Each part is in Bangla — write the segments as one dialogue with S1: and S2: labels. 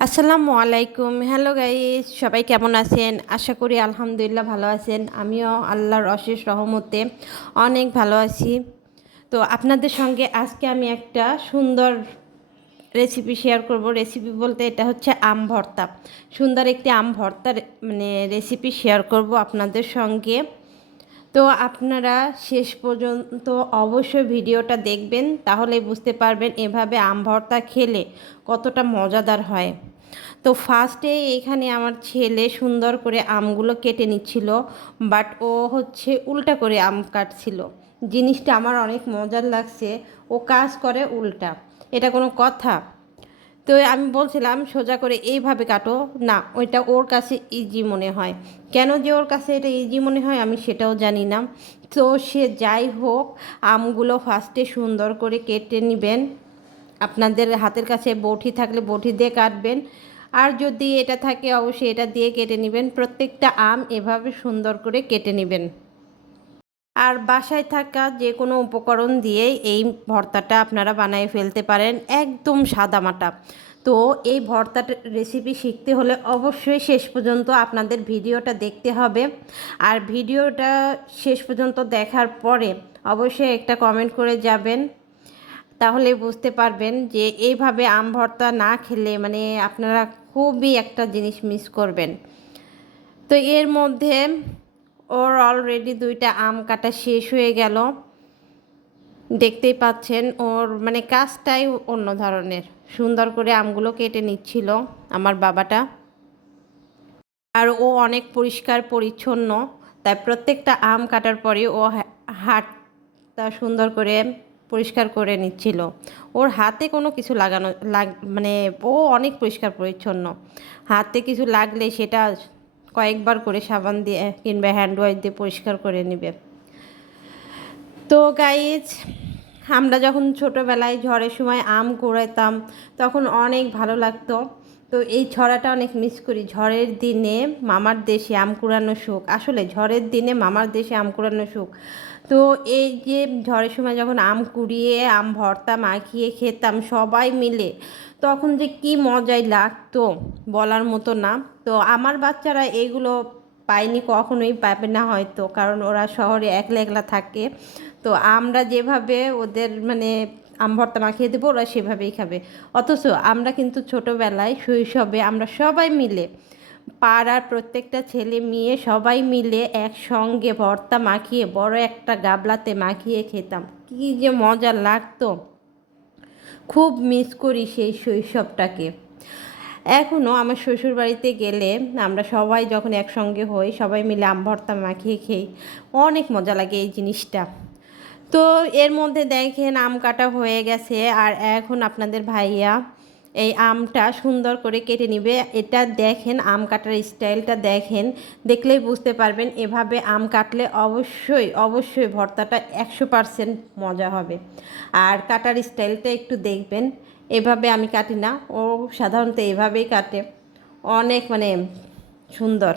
S1: আসসালামু আলাইকুম। হ্যালো গাইস সবাই কেমন আছেন? আশা করি আলহামদুলিল্লাহ ভালো আছেন। আমিও আল্লাহর অশেষ রহমতে অনেক ভালো আছি। তো আপনাদের সঙ্গে আজকে আমি একটা সুন্দর রেসিপি শেয়ার করব। রেসিপি বলতে এটা হচ্ছে আম ভর্তা। সুন্দর একটি আম ভর্তা রে- মানে রেসিপি শেয়ার করব আপনাদের সঙ্গে। তো আপনারা শেষ পর্যন্ত অবশ্যই ভিডিওটা দেখবেন তাহলে বুঝতে পারবেন এভাবে আম ভর্তা খেলে কতটা মজাদার হয়। তো ফার্স্টে এখানে আমার ছেলে সুন্দর করে আমগুলো কেটে নিচ্ছিল বাট ও হচ্ছে উল্টা করে আম কাটছিল। জিনিসটা আমার অনেক মজার লাগছে, ও কাজ করে উল্টা। এটা কোনো কথা? তো আমি বলছিলাম, সোজা করে এইভাবে কাটো। না, ওইটা ওর কাছে ইজি মনে হয়। কেন যে ওর কাছে এটা ইজি মনে হয় আমি সেটাও জানি না। তো সে যাই হোক, আমগুলো ফার্স্টে সুন্দর করে কেটে নেবেন। আপনাদের হাতের কাছে বটি থাকলে বটি দিয়ে কাটবেন। আর যদি এটা থাকে, অবশ্যই এটা দিয়ে কেটে নেবেন। প্রত্যেকটা আম এভাবে সুন্দর করে কেটে নেবেন। আর বাসায় থাকা যে কোনো উপকরণ দিয়েই এই ভর্তাটা আপনারা বানিয়ে ফেলতে পারেন একদম সাদামাটা। তো এই ভর্তার রেসিপি শিখতে হলে অবশ্যই শেষ পর্যন্ত আপনাদের ভিডিওটা দেখতে হবে। আর ভিডিওটা শেষ পর্যন্ত দেখার পরে অবশ্যই একটা কমেন্ট করে যাবেন। তাহলে বুঝতে পারবেন যে এইভাবে আম ভর্তা না খেলে মানে আপনারা খুবই একটা জিনিস মিস করবেন। তো এর মধ্যে ওর অলরেডি দুইটা আম কাটা শেষ হয়ে গেল। দেখতেই পাচ্ছেন ওর মানে কাজটাই অন্য ধরনের। সুন্দর করে আমগুলো কেটে নিচ্ছিল আমার বাবাটা। আর ও অনেক পরিষ্কার পরিচ্ছন্ন, তাই প্রত্যেকটা আম কাটার পরে ও হাতটা সুন্দর করে পরিষ্কার করে নিচ্ছিল। ওর হাতে কোনো কিছু লাগানো, লাগ মানে ও অনেক পরিষ্কার পরিচ্ছন্ন। হাতে কিছু লাগলে সেটা কয়েকবার করে সাবান দিয়ে কিংবা হ্যান্ড ওয়াশ দিয়ে পরিষ্কার করে নেবে। তো গাইজ আমরা যখন ছোটোবেলায় ঝড়ের সময় আম কুড়াইতাম, তখন অনেক ভালো লাগতো। তো এই ছড়াটা অনেক মিস করি। ঝড়ের দিনে মামার দেশে আম কুড়ানো সুখ। আসলে ঝড়ের দিনে মামার দেশে আম কুড়ানো সুখ। তো এই যে ঝড়ের সময় যখন আম কুড়িয়ে, আম ভর্তা মাখিয়ে খেতাম সবাই মিলে, তখন যে কি মজাই লাগতো বলার মতো না। তো আমার বাচ্চারা এগুলো পায়নি কখনোই পাবে না হয়তো, কারণ ওরা শহরে একলা একলা থাকে। তো আমরা যেভাবে ওদের মানে আম ভর্তা মাখিয়ে দেবো, ওরা সেভাবেই খাবে। অথচ আমরা কিন্তু ছোটোবেলায় শৈশবে আমরা সবাই মিলে, পাড়ার প্রত্যেকটা ছেলে মেয়ে সবাই মিলে একসঙ্গে ভর্তা মাখিয়ে, বড় একটা গাবলাতে মাখিয়ে খেতাম। কী যে মজা লাগতো। খুব মিস করি সেই শৈশবটাকে। এখনও আমার শ্বশুর বাড়িতে গেলে আমরা সবাই যখন একসঙ্গে হই, সবাই মিলে আম ভর্তা মাখিয়ে খেই। অনেক মজা লাগে এই জিনিসটা। তো এর মধ্যে দেখেন আম কাটা হয়ে গেছে আর এখন আপনাদের ভাইয়া এই আমটা সুন্দর করে কেটে নিবে। এটা দেখেন আম কাটার স্টাইলটা দেখেন, দেখলেই বুঝতে পারবেন এভাবে আম কাটলে অবশ্যই অবশ্যই ভর্তাটা একশো মজা হবে। আর কাটার স্টাইলটা একটু দেখবেন। এভাবে আমি কাটি না। ও সাধারণত এভাবেই কাটে। অনেক মানে সুন্দর।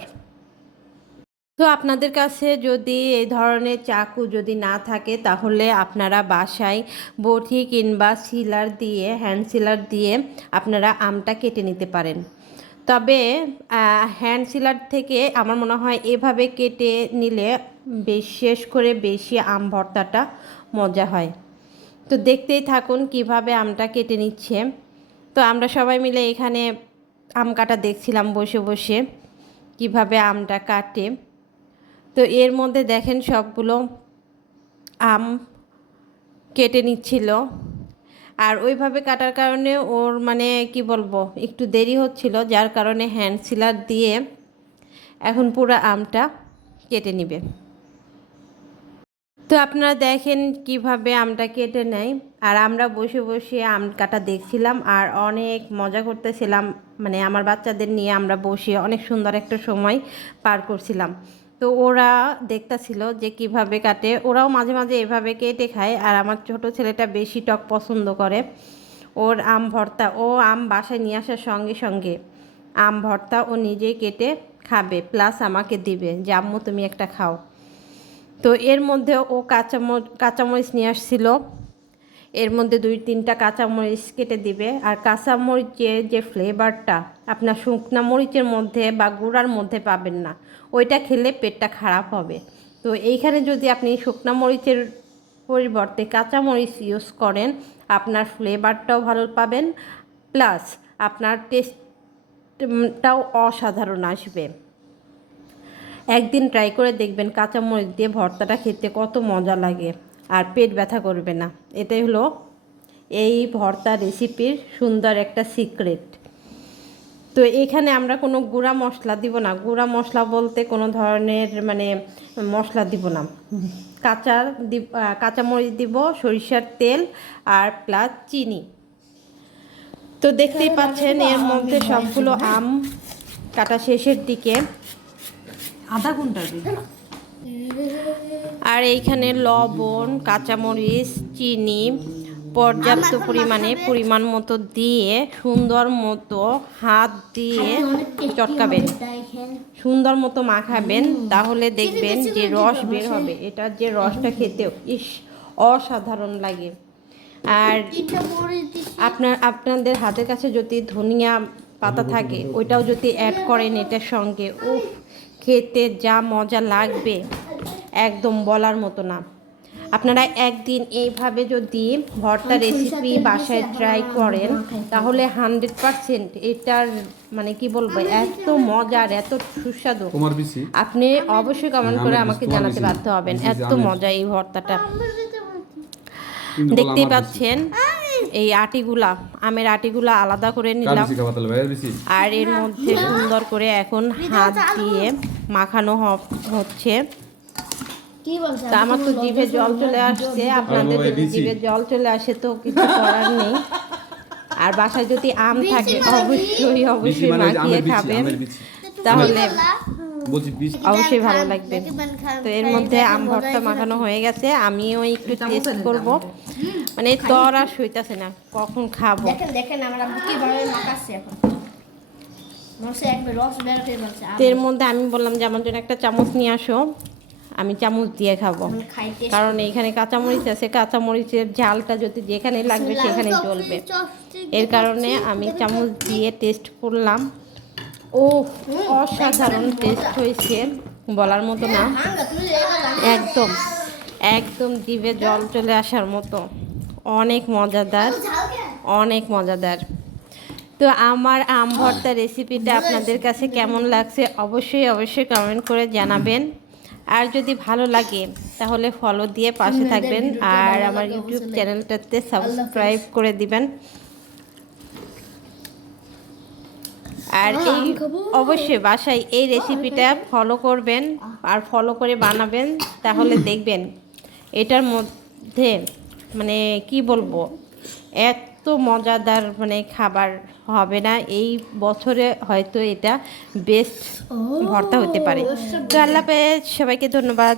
S1: তো আপনাদের কাছে যদি এই ধরনের চাকু যদি না থাকে, তাহলে আপনারা বাসায় বটি কিংবা সিলার দিয়ে হ্যান্ড সিলার দিয়ে আপনারা আমটা কেটে নিতে পারেন। তবে হ্যান্ড সিলার থেকে আমার মনে হয় এভাবে কেটে নিলে, বিশেষ করে বেশি আম ভর্তাটা মজা হয়। তো দেখতেই থাকুন কীভাবে আমটা কেটে নিচ্ছে। তো আমরা সবাই মিলে এখানে আম কাটা দেখছিলাম বসে বসে, কীভাবে আমটা কাটে। তো এর মধ্যে দেখেন সবগুলো আম কেটে নিচ্ছিল। আর ওইভাবে কাটার কারণে ওর মানে কি বলব, একটু দেরি হচ্ছিল, যার কারণে হ্যান্ড সিলার দিয়ে এখন পুরো আমটা কেটে নিবে। তো আপনারা দেখেন কীভাবে আমটা কেটে নেয়। আর আমরা বসে বসে আম কাটা দেখছিলাম আর অনেক মজা করতেছিলাম। মানে আমার বাচ্চাদের নিয়ে আমরা বসে অনেক সুন্দর একটা সময় পার করছিলাম। তো ওরা দেখতাছিল যে কীভাবে কাটে। ওরাও মাঝে মাঝে এভাবে কেটে খায়। আর আমার ছোট ছেলেটা বেশি টক পছন্দ করে। ওর আম ভর্তা, ও আম বাসায় নিয়ে আসার সঙ্গে সঙ্গে আম ভর্তা ও নিজেই কেটে খাবে। প্লাস আমাকে দিবে যে, আম্মু, তুমি একটা খাও। তো এর মধ্যে ও কাঁচামরিচ কাঁচামরিচ নিয়ে আসছিল। এর মধ্যে দুই তিনটা কাঁচামরিচ কেটে দিবে। আর কাঁচামরিচের যে ফ্লেভারটা, আপনার শুকনা মরিচের মধ্যে বা গুঁড়ার মধ্যে পাবেন না, ওইটা খেলে পেটটা খারাপ হবে। তো এইখানে যদি আপনি শুকনা মরিচের পরিবর্তে কাঁচামরিচ ইউজ করেন, আপনার ফ্লেভারটাও ভালো পাবেন। প্লাস আপনার টেস্টটাও অসাধারণ আসবে। একদিন ট্রাই করে দেখবেন কাঁচামরিচ দিয়ে ভর্তাটা খেতে কত মজা লাগে আর পেট ব্যথা করবে না। এটাই হলো এই ভর্তা রেসিপির সুন্দর একটা সিক্রেট তো এখানে আমরা কোনো গুঁড়া মশলা দিব না। গুঁড়া মশলা বলতে কোনো ধরনের মানে মশলা দিব না। কাঁচা দিব, কাঁচামরিচ দিব, সরিষার তেল আর প্লাস চিনি। তো দেখতেই পাচ্ছেন এর মধ্যে সবগুলো আম কাটা শেষের দিকে।
S2: আধা ঘণ্টার বেশি
S1: আর এইখানে লবণ কাঁচামরিচ চিনি পর্যাপ্ত পরিমাণে পরিমাণ মতো দিয়ে সুন্দর মতো হাত দিয়ে চটকাবেন। সুন্দর মতো মাখাবেন তাহলে দেখবেন যে রস বের হবে। এটার যে রসটা খেতেও ইস অসাধারণ লাগে। আর আপনার আপনাদের হাতের কাছে যদি ধনিয়া পাতা থাকে ওইটাও যদি অ্যাড করেন এটার সঙ্গে উফ খেতে যা মজা লাগবে একদম বলার মতো না। আপনারা একদিন এইভাবে যদি ভর্তা রেসিপি বাসায় ট্রাই করেন তাহলে হান্ড্রেড পারসেন্ট এটার মানে কি বলব এত মজার এত সুস্বাদু। আপনি অবশ্যই কমেন্ট করে আমাকে জানাতে বাধ্য হবেন এত মজা এই ভর্তাটা। দেখতেই পাচ্ছেন? এই আটিগুলা আমের আটিগুলা আলাদা করে নিলাম। আর এর মধ্যে সুন্দর করে এখন হাত দিয়ে মাখানো হ- হচ্ছে। তা আমার তো জিভে জল চলে আসছে আপনাদের যদি জিভে জল চলে আসে তো কিছু করার নেই। আর বাসায় যদি আম থাকে অবশ্যই অবশ্যই
S3: মানে
S1: মাখিয়ে খাবেন। তাহলে অবশ্যই ভালো লাগবে। তো এর মধ্যে আম ভর্তা মাখানো হয়ে গেছে আমিও একটু টেস্ট করব। মানে তর আর সইতাছে না কখন খাব?
S4: দেখেন দেখেন আমার আব্বু কীভাবে মাখাচ্ছে এখন। একবার রস বের বলছে
S1: তো এর মধ্যে আমি বললাম যে আমার জন্য একটা চামচ নিয়ে আসো আমি চামচ দিয়ে খাব। কারণ এইখানে কাঁচামরিচ আছে কাঁচামরিচের ঝালটা যদি যেখানে লাগবে সেখানে জ্বলবে এর কারণে আমি চামচ দিয়ে টেস্ট করলাম। ও অসাধারণ টেস্ট হয়েছে। বলার মতো না।
S4: এবার
S1: একদম একদম জিভে জল চলে আসার মতো। অনেক মজাদার অনেক মজাদার। তো আমার আম ভর্তা রেসিপিটা আপনাদের কাছে কেমন লাগছে অবশ্যই অবশ্যই কমেন্ট করে জানাবেন। আর যদি ভালো লাগে তাহলে ফলো দিয়ে পাশে থাকবেন। আর আমার ইউটিউব চ্যানেলটাতে সাবস্ক্রাইব করে দিবেন। আর এই অবশ্যই বাসায় এই রেসিপিটা ফলো করবেন আর ফলো করে বানাবেন তাহলে দেখবেন এটার মধ্যে মানে কি বলব এত মজাদার মানে খাবার হবে না। এই বছরে হয়তো এটা বেস্ট ভর্তা হতে পারে। তো আল্লাহ সবাইকে ধন্যবাদ।